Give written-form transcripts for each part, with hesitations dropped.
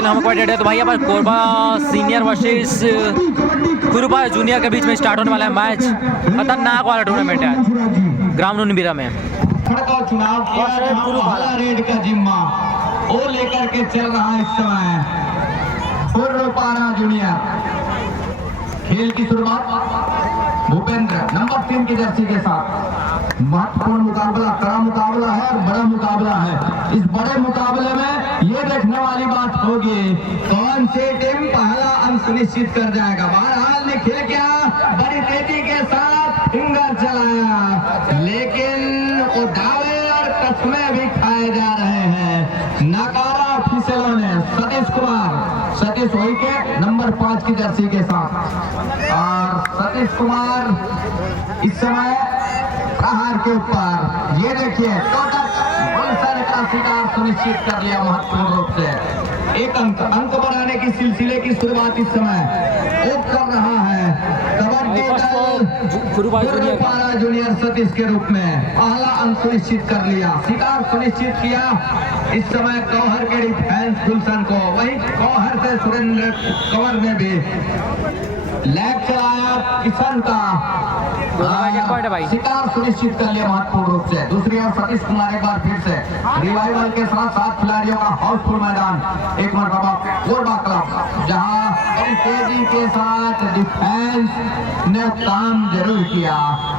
Final हम quarter है। तो भाई यहाँ पर Korba senior versus Kuruba junior के बीच में स्टार्ट होने वाला है मैच। खतरनाक वाला टूर्नामेंट है आज ग्राम नूनबीरा में। चुनाव किया रेड का जिम्मा वो लेकर के चल रहा है इस समय कुरुपारा जूनियर। खेल की शुरुआत भूपेंद्र नंबर 3 की जर्सी के साथ। महत्वपूर्ण मुकाबला, कड़ा मुकाबला है और बड़ा मुकाबला है। इस बड़े मुकाबले में ये देखने वाली बात होगी कौन सी टीम पहला अंक सुनिश्चित कर जाएगा। बहरहाल ने खेल किया, बड़ी तेजी के साथ फिंगर चलाया, लेकिन वो दावे और कसमें भी खाए जा रहे हैं। नकारा ऑफिसरों ने सतीश वही के नंबर 5 की जर्सी के साथ। और सतीश कुमार इस समय प्रहार के ऊपर ये देखिए गुलशन का शिकार सुनिश्चित कर लिया महत्वपूर्ण रूप से। एक अंक बढ़ाने की सिलसिले की शुरुआत इस समय वो कर रहा है कबड्डी दल कुरुपारा जूनियर सतीश के रूप में पहला अंक सुनिश्चित कर लिया, शिकार सुनिश्चित किया। इस समय कौहर के डिफेंस गुलशन को, वही कौहर से सुरेंद्र कंवर ने भी लैग चलाया किशन का शिकार सुनिश्चित कर लिया महत्वपूर्ण रूप से। दूसरी ओर सतीश कुमार एक बार फिर से रिवाइवल के साथ 7 खिलाड़ियों का हाउसफुल मैदान एक मरतबा कोरबा क्लब, जहां बड़ी तेजी के साथ डिफेंस ने काम जरूर किया।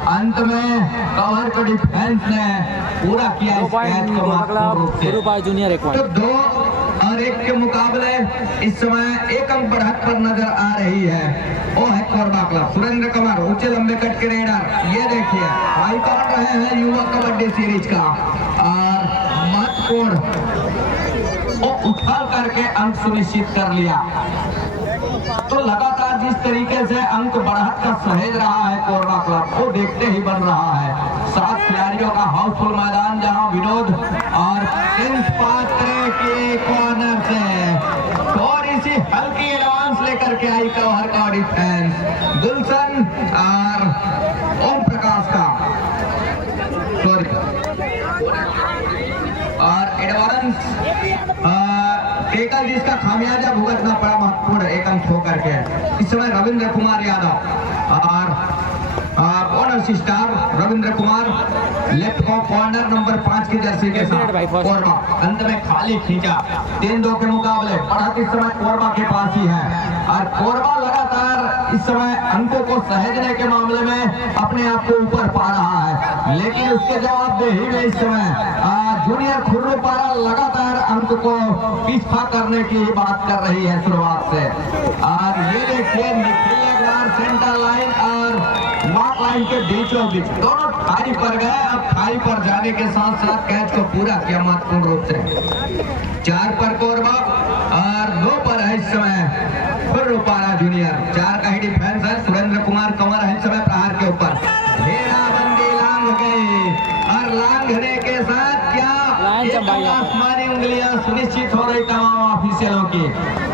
अंत में कवर के डिफेंस ने पूरा किया इस मैच को महत्वपूर्ण रूप से। जूनियर तो 2 और 1 के मुकाबले इस समय 1 अंक बढ़त पर नजर आ रही है। वो है कोरबा क्लब। सुरेंद्र कंवर ऊंचे लंबे कट के रेडर, ये देखिए भाई कर रहे हैं युवा कबड्डी सीरीज का। और महत्वपूर्ण वो उछाल करके अंक सुनिश्चित कर लिया। तो लगातार जिस तरीके से अंक बढ़त का सहेज रहा है कोरबा क्लब, वो देखते ही बन रहा है। 7 खिलाड़ियों का हाउसफुल मैदान, जहां विनोद और प्रिंस पात्रे के कॉर्नर से थोड़ी सी हल्की एडवांस लेकर के आई कौहर का डिफेंस गुलशन और ओम प्रकाश का और एडवांस टेकल जिसका खामियाजा भुगतना पड़ा महत्वपूर्ण 1 अंक खो करके। इस समय रविंद्र कुमार यादव और bonus star Ravindra Kumar left corner number 5 की जर्सी के साथ कोरबा अंत में खाली खींचा। 3-2 के मुकाबले बढ़त इस समय कोरबा के पास ही है। और कोरबा लगातार इस समय अंकों को सहेजने के मामले में अपने आप को ऊपर पा रहा है, लेकिन उसके जवाबदेही में इस समय जूनियर कुरुपारा लगातार अंक को पीछा करने की बात कर रही है शुरुआत से। और ये देखिए निखिल सेंटर लाइन और मार्क लाइन के बीचों बीच दोनों खाई पर गए। अब खाई पर जाने के साथ साथ कैच को पूरा किया महत्वपूर्ण रूप से। 4 पर कोरबा और 2 पर है इस समय कुरुपारा जूनियर। 4 का ही डिफेंस है। सुरेंद्र कुमार कंवर है इस समय प्रहार के ऊपर। घेराबंदी लांघ गई और लांघने के साथ क्या आसमानी उंगलियां सुनिश्चित हो गई तमाम ऑफिशियलों की।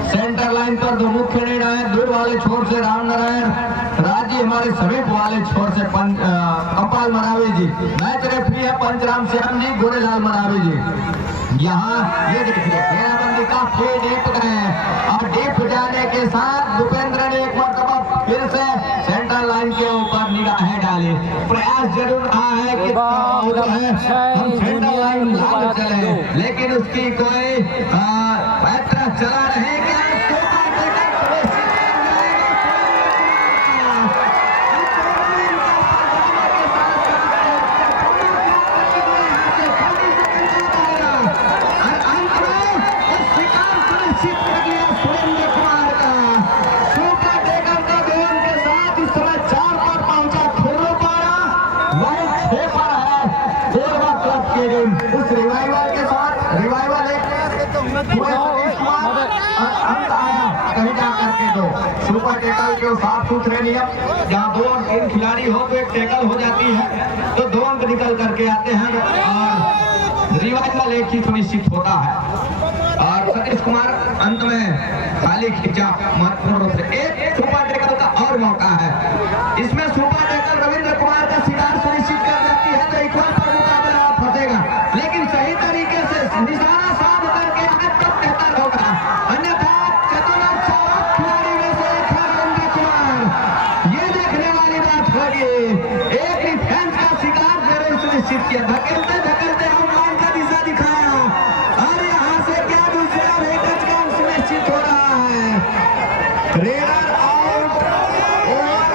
सेंटर लाइन पर 2 मुख्य निर्णायक, दूर वाले छोर से राम नारायण राजी, हमारे समीप वाले छोर से कपाल मरावी जी। मैच रेफरी है पंचराम श्याम जी, गोरेलाल मरावी जी। यहाँ ये देखिए घेराबंदी काफी डीप गए और डीप जाने के साथ भूपेंद्र ने एक मरतबा फिर से सेंटर लाइन के ऊपर निगाहें डाली। प्रयास जरूर रहा है कि हम सेंटर लाइन लाग चले, लेकिन उसकी कोई पैतरा चला नहीं। उस रिवाइवल के साथ रिवाइवल कहीं जा करके 2 सुपर टेकल के साफ सुथरे नियम, जहाँ 2 और 3 खिलाड़ी हो तो एक टेकल हो जाती है, तो 2 अंक निकल करके आते हैं और रिवाइवल एक ही सुनिश्चित होता है। और सतीश कुमार अंत में खाली खींचा महत्वपूर्ण रूप से। एक सुपर टेकल का और मौका है, इसमें सुपर टेकल रविंद्र कुमार का शिकार सुनिश्चित कर जाती है तो इक्वल पर मुकाबला फंसेगा, लेकिन सही तरीके से निशाना साध करके आगे तक बेहतर होगा, अन्यथा किया, धकेलते धकेलते आउटलाइन का दिशा दिखाया और यहाँ से क्या दूसरा रेडर का सुनिश्चित हो रहा है। Raider out, over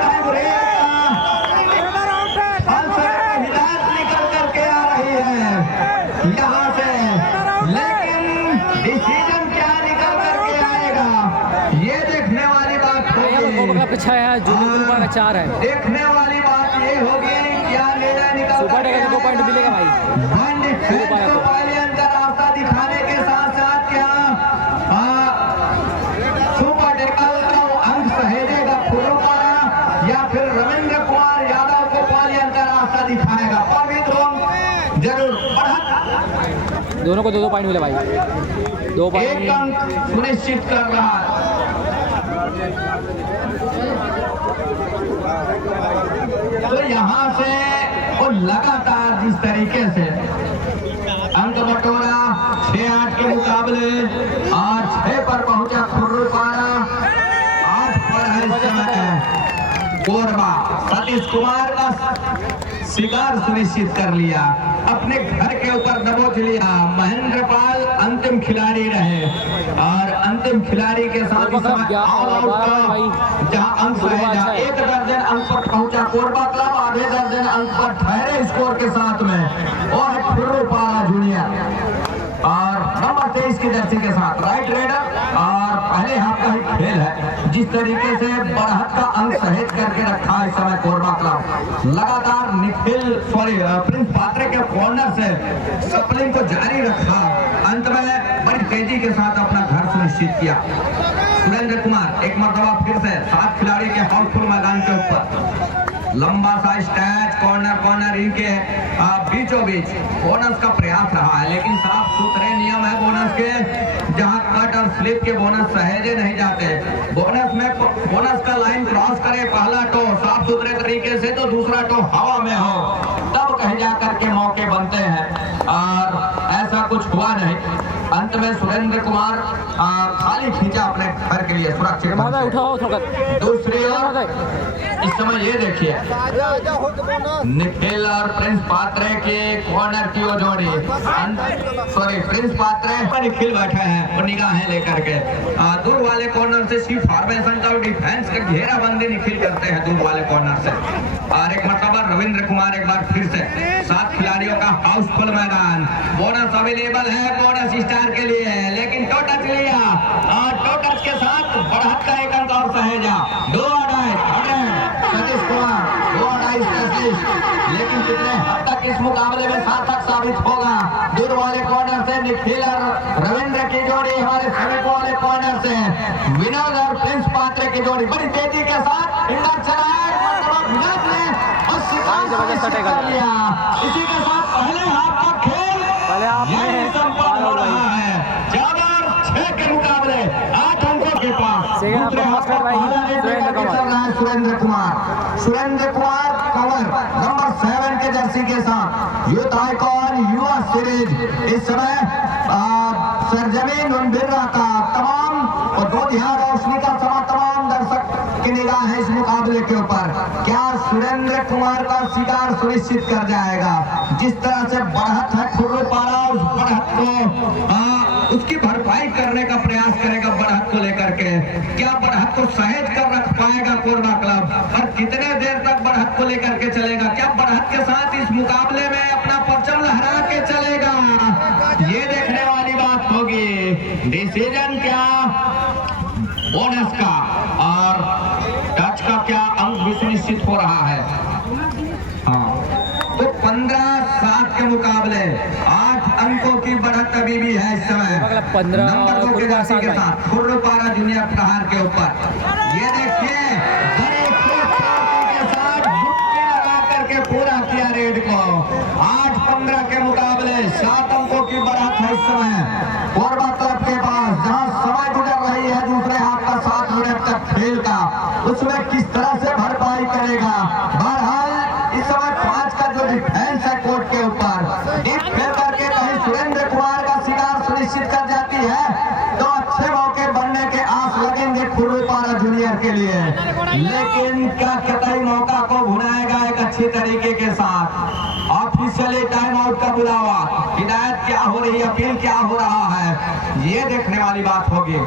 time red का हिदायत निकल करके आ रही है यहाँ से, लेकिन डिसीजन क्या निकल करके आएगा ये देखने वाली बात होगी। पीछा है जूनियर का 4 है। देखने वाली बात ये होगी क्या निर्णय निकल सुपर टेकर को 2 पॉइंट मिलेगा भाई। वन डिफेंस को पवेलियन का रास्ता दिखाने के साथ साथ क्या सुपर टेकर का अंक सहेजेगा फुरुपारा या फिर रविंद्र कुमार यादव को पवेलियन का रास्ता दिखाएगा। परवीन रोम जरूर बढ़त, दोनों को 2-2 पॉइंट मिले भाई। 2 एक पॉइंट अंक सुनिश्चित कर रहा है। तो यहाँ से वो लगातार जिस तरीके से अंक बटोरा 6-8 के मुकाबले और 6 पर पहुंचा खुर्रुपारा, 8 पर है इस समय कोरबा। सतीश कुमार का शिकार सुनिश्चित कर लिया, अपने घर के ऊपर दबोच लिया। महेंद्र पाल अंतिम खिलाड़ी रहे और अंतिम खिलाड़ी के साथ इस समय ऑल आउट का जहां अंक सहेजा, 1 दर्जन अंक पर पहुंचा कोरबा क्लब, आधे दर्जन अंक पर ठहरे स्कोर के साथ में और खुर्रुपारा जूनियर और नंबर 23 की जर्सी के साथ राइट रेडर। और पहले हाफ का ही खेल है, जिस तरीके से बढ़त का अंक सहेज करके रखा है इस समय कोरबा क्लब। लगातार निखिल प्रिंस पात्रे के कॉर्नर से सप्लिंग को जारी रखा, अंत में बड़ी तेजी के साथ अपना घर सुनिश्चित किया। सुरेंद्र कुमार एक मरतबा फिर से 7 खिलाड़ी के हाउसफुल मैदान के ऊपर, लंबा सा स्टैच कॉर्नर इनके बीचों बीच बोनस का प्रयास रहा है, लेकिन साफ सुथरे नियम है बोनस के, जहां कट और स्लिप के बोनस सहेजे नहीं जाते। बोनस का लाइन क्रॉस करे पहला टो साफ सुथरे तरीके से, तो दूसरा टो हवा में हो तब कहीं जाकर के मौके बनते हैं और ऐसा कुछ हुआ नहीं। अंत में सुरेंद्र कुमार खाली खींचा अपने घर के लिए सुरक्षित। दूसरी ओर इस समय ये देखिए निखिल और प्रिंस पात्रे के कॉर्नर की वो जोड़ी, प्रिंस पात्रे पर निखिल बैठे हैं और निगाहें लेकर के दूर वाले कॉर्नर से सी फॉर्मेशन का डिफेंस का घेराबंदी निखिल करते हैं दूर वाले कॉर्नर से। और एक मरतबा रविंद्र कुमार एक बार फिर से 7 खिलाड़ियों का हाउसफुल मैदान, बोनस अवेलेबल है बोनस स्टार के लिए, लेकिन टो टच लिया और टो टच के साथ बढ़त का 1 अंक और सहेजा। 2 सतीश कुमार 2 लेकिन कितने हद तक इस मुकाबले में सार्थक साबित होगा। दूर वाले कॉर्नर से निखिल और रविंद्र की जोड़ी, हमारे समीप वाले कॉर्नर से विनोद और प्रिंस पात्रे की जोड़ी बड़ी तेजी के साथ फिंगर चलाया, विनोद ने और शिकार कर लिया। इसी के साथ पहले हाफ का खेल संपन्न हो रहा है। 6 के मुकाबले 8 अंकों के पास सुरेंद्र कुमार कवर नंबर 7 के जर्सी के साथ यूथ आइकॉन युवा सीरीज इस समय सरजमीन उनबिर रहा था। तमाम और 2 ध्यान रोशनी का समा तमाम दर्शक की निगाह है इस मुकाबले के ऊपर। क्या सुरेंद्र कुमार का शिकार सुनिश्चित कर जाएगा? जिस तरह से बढ़त है खुर्रुपारा, उस बढ़त को उसकी भरपाई करने का प्रयास करेगा बढ़त को लेकर के। क्या बढ़त को सहेज कर रख पाएगा कोरबा क्लब और कितने देर तक बढ़त को लेकर के चलेगा? क्या बढ़त के साथ इस मुकाबले में अपना परचम लहरा के चलेगा? ये देखने वाली बात होगी। डिसीजन क्या बोनस का और टच का क्या अंक भी सुनिश्चित हो रहा है। हाँ, तो 15-7 के मुकाबले 8 अंकों की बढ़त अभी भी है इस समय नंबर 2 के जर्सी के साथ खुर्रुपारा जूनियर प्रहार के ऊपर। ये देखिए बड़े के साथ मुक्की लगा करके पूरा किया रेड को। 8-15 के मुकाबले 7 अंकों की बढ़त है इस समय कोरबा क्लब के पास, जहां समय गुजर रही है दूसरे हाफ का 7 मिनट तक खेल का, उसमें किस तरह से भरपाई करेगा। बहरहाल इस समय 5 का जो डिफेंस है कोर्ट के ऊपर, डीप खेल करके कहीं सुरेंद्र कुमार का शिकार सुनिश्चित कर जाती है तो अच्छे मौके बनने के आस लगेंगे खुर्रुपारा जूनियर के लिए। लेकिन क्या कतई मौका को भुनाएगा एक अच्छी तरीके के साथ ऑफिशियली टाइम आउट का बुलावा, हिदायत क्या हो रही है, अपील क्या हो रहा है, ये देखने वाली बात होगी।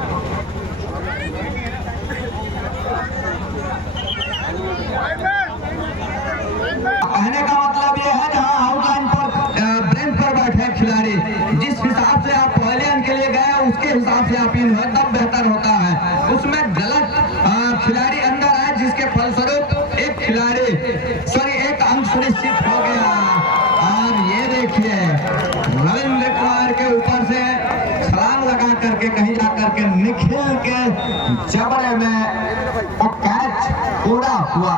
कहने का मतलब ये है जहां आउटलाइन पर ब्रेंच पर बैठे खिलाड़ी जिस हिसाब से आप पवेलियन के लिए गए उसके हिसाब से अपील हो तब बेहतर होता है। उसमें गलत खिलाड़ी अंदर आए जिसके फलस्वरूप एक अंक सुनिश्चित हो गया। और ये देखिए रविंद्र कुमार के ऊपर से छलांग लगा करके कहीं जा करके निखिल के जबड़े में वो कैच पूरा हुआ।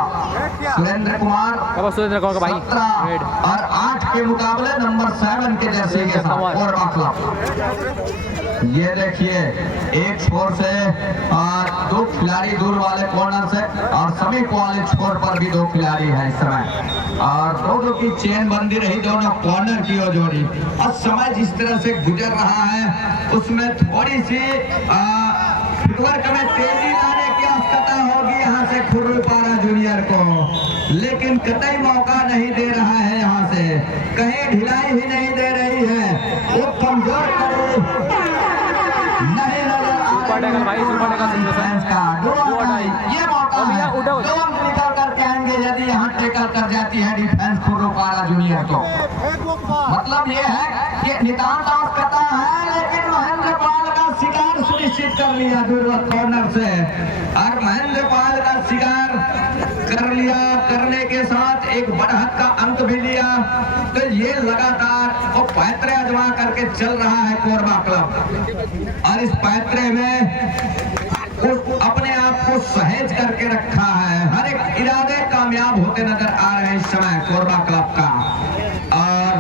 सुरेंद्र कुमार का भाई 17 और 8 के मुकाबले नंबर 7 के जर्सी के साथ कोरबा क्लब। ये देखिए एक छोर से और 2 खिलाड़ी दूर वाले कॉर्नर से और समीप वाले छोर पर भी 2 खिलाड़ी हैं इस समय और दोनों की चेन बंदी रही, दोनों कॉर्नर की ओर जोड़ी। और समय जिस तरह से गुजर रहा है उसमें थोड़ी सी फुटवर्क में तेजी लाने की आवश्यकता होगी यहाँ से खुर्रपारा जूनियर को, लेकिन कतई मौका नहीं दे रहा है। यहाँ से कहीं ढिलाई ही नहीं दे रही है, वो कमजोर नहीं नजर आ रहा है। ये मौका है, 2 अंक निकल करके आएंगे यदि यहाँ टेकल कर जाती है डिफेंस खुर्रपारा जूनियर को। मतलब ये है कि नितांत आवश्यकता है, लेकिन महेंद्र पाल का शिकार सुनिश्चित कर लिया दूरवत कॉर्नर से और महेंद्र पाल का शिकार कर लिया, करने के साथ एक बढ़त का अंक भी लिया। तो ये लगातार वो पैतरे अजमा करके चल रहा है कोरबा क्लब और इस पैतरे में अपने आप को सहेज करके रखा है। हर एक इरादे कामयाब होते नजर आ रहे हैं इस समय कोरबा क्लब का। और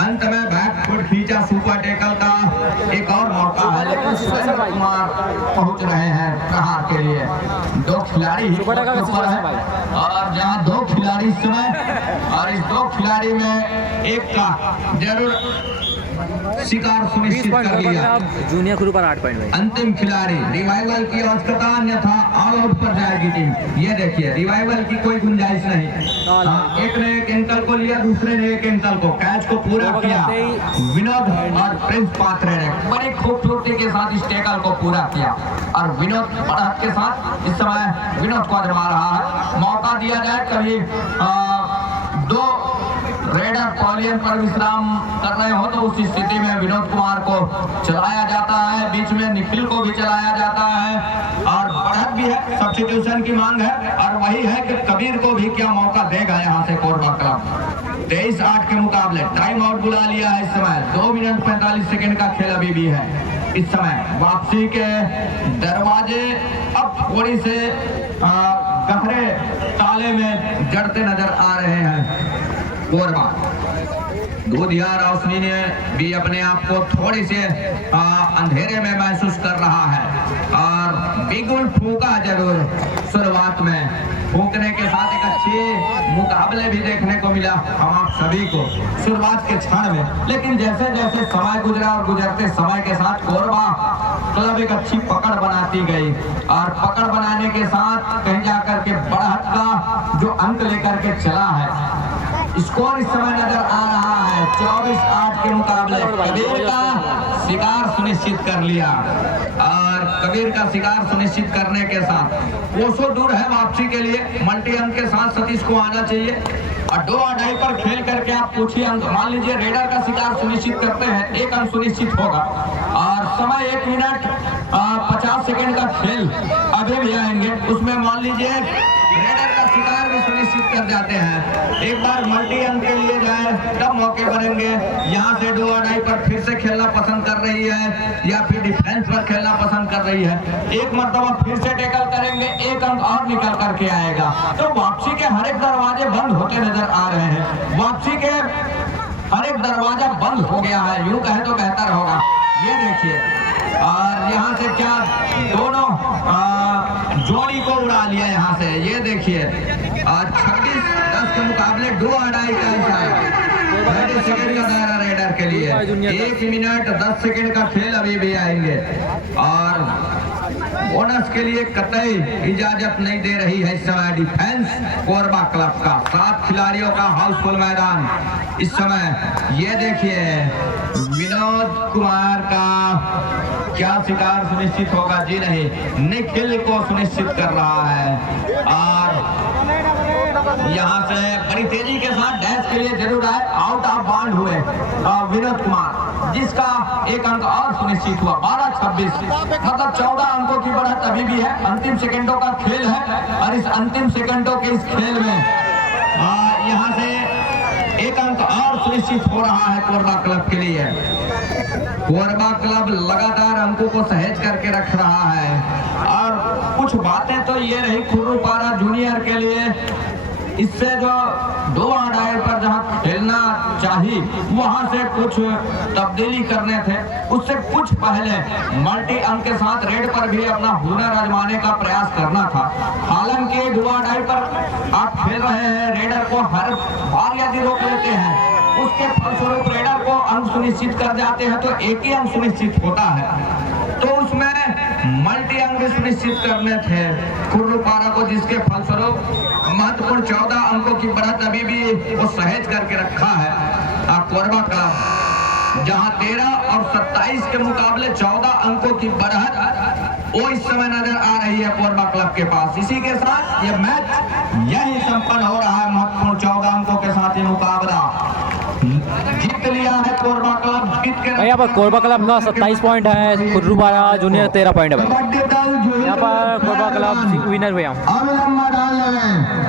अंत में बैक फुट खींचा सुपर टेकल का एक और मौका है, लेकिन सुरेंद्र कुमार पहुंच रहे हैं प्रहार के लिए। 2 खिलाड़ी ही ऊपर है और जहां 2 खिलाड़ी इस समय और इस 2 खिलाड़ी में एक का जरूर शिकार सुनिश्चित कर लिया। जूनियर ग्रुप पर 8 पॉइंट। अंतिम खिलाड़ी रिवाइवल की आवश्यकता, अन्यथा ऑल आउट पर जाएगी टीम। ये देखिए रिवाइवल की कोई गुंजाइश नहीं। एक ने एक एंकल को लिया, दूसरे ने एक एंकल को, कैच को पूरा किया विनोद और प्रिंस पात्रे ने बड़ी खूबसूरती के साथ इस टेकल को पूरा किया और विनोद बढ़त के साथ इस समय विनोद को आजमा रहा है। मौका दिया जाए कभी 2 रेडर पवेलियन पर विश्राम कर रहे हो तो उस स्थिति में विनोद कुमार को चलाया जाता है, बीच में निखिल को भी चलाया जाता है और बढ़त भी है, सब्स्टिट्यूशन की मांग है और वही है कि कबीर को भी क्या मौका देगा यहाँ से कोरबा क्लब। 23-8 के मुकाबले टाइम आउट बुला लिया है इस समय। 2 मिनट 45 सेकंड का खेल अभी भी है। इस समय वापसी के दरवाजे अब थोड़ी से गहरे ताले में जड़ते नजर आ रहे हैं। कोरबा दूधिया रोशनी ने भी अपने आप को थोड़ी से अंधेरे में महसूस कर रहा है और बिगुल फूका जरूर शुरुआत में, फूकने के साथ एक अच्छे मुकाबले भी देखने को मिला हम आप सभी को शुरुआत के क्षण में। लेकिन जैसे जैसे समय गुजरा और गुजरते समय के साथ कोरबा क्लब एक अच्छी पकड़ बनाती गई और पकड़ बनाने के साथ कहीं जाकर के बढ़त का जो अंक लेकर के चला है। स्कोर इस समय नजर आ रहा है 24-8 के मुकाबले। कबीर का शिकार सुनिश्चित कर लिया और कबीर का शिकार सुनिश्चित करने के साथ कोसों दूर है वापसी के लिए। मल्टी अंक के साथ सतीश को आना चाहिए और 2-2.5 पर खेल करके आप पूछिए अंक। मान लीजिए रेडर का शिकार सुनिश्चित करते हैं, 1 अंक सुनिश्चित होगा और समय 1 मिनट 50 सेकंड का खेल अभी भी आएंगे, उसमें मान लीजिए रेडर का शिकार भी सुनिश्चित कर जाते हैं। एक बार मल्टी अंक के लिए जाए तब मौके बनेंगे। यहाँ से 2-2.5 पर फिर से खेलना पसंद कर रही है या फिर डिफेंस पर खेलना पसंद कर रही है, एक मरतबा फिर से टैकल करेंगे, 1 अंक और निकल करके आएगा। तो वापसी के हर एक दरवाजे बंद होते नजर आ रहे हैं। वापसी के हर एक दरवाजा बंद हो गया है, यूं कहे तो बेहतर होगा। ये देखिए और यहाँ से क्या दोनों जोड़ी को उड़ा लिया यहाँ से। ये देखिए और 26-10 के मुकाबले 2-2.5 का 30 सेकंड का दायरा रेडर के लिए। 1 मिनट 10 सेकंड का खेल अभी भी आएंगे और बोनस के लिए कतई इजाजत नहीं दे रही है इस समय डिफेंस कोरबा क्लब का। 7 खिलाड़ियों का हाउसफुल मैदान इस समय। ये देखिए विनोद कुमार का क्या शिकार सुनिश्चित होगा? जी नहीं, निखिल को सुनिश्चित कर रहा है और यहाँ से बड़ी तेजी के साथ डैश के लिए जरूर आए। आउट ऑफ बाउंड हुए विनोद कुमार, जिसका एक अंक और सुनिश्चित हुआ। 12-26 मतलब 14 अंकों की बढ़त अभी भी है। अंतिम सेकंडों का खेल है और इस अंतिम सेकंडों के इस खेल में यहाँ से एक अंक और सुनिश्चित हो रहा है कोरबा क्लब के लिए। कोरबा क्लब लगातार अंकों को सहेज करके रख रहा है और कुछ बातें तो ये रही खुर्रूपारा जूनियर के लिए, इससे जो 2 डायर पर जहां खेलना चाहिए वहां से कुछ तब्दीली करने थे, उससे कुछ पहले मल्टी अंक के साथ रेड पर भी अपना हुनर आजमाने का प्रयास करना था। हालांकि 2 डायर पर आप खेल रहे हैं, रेडर को हर बार यदि रोक लेते हैं उसके फलस्वरूप रेडर को अंक सुनिश्चित कर जाते हैं तो एक ही अंक सुनिश्चित होता है। तो उसमें मल्टी अंक सुनिश्चित करने थे खुर्रूपारा को, जिसके फलस्वरूप महत्वपूर्ण 14 अंकों की बढ़त अभी भी वो सहेज करके रखा है कोरबा क्लब, जहां 13 और 27 के मुकाबले 14 अंकों की बढ़त वो इस समय नजर आ रही है कोरबा क्लब के पास। इसी के साथ ये मैच यही संपन्न हो रहा है। महत्वपूर्ण 14 अंकों के साथ ये मुकाबला जीत लिया है कोरबा क्लब। जीत के यहाँ पर कोरबा क्लब का 27 पॉइंट है, खुर्रूपारा जूनियर 13 पॉइंट है। यहाँ पर कोरबा क्लब विनर हुआ।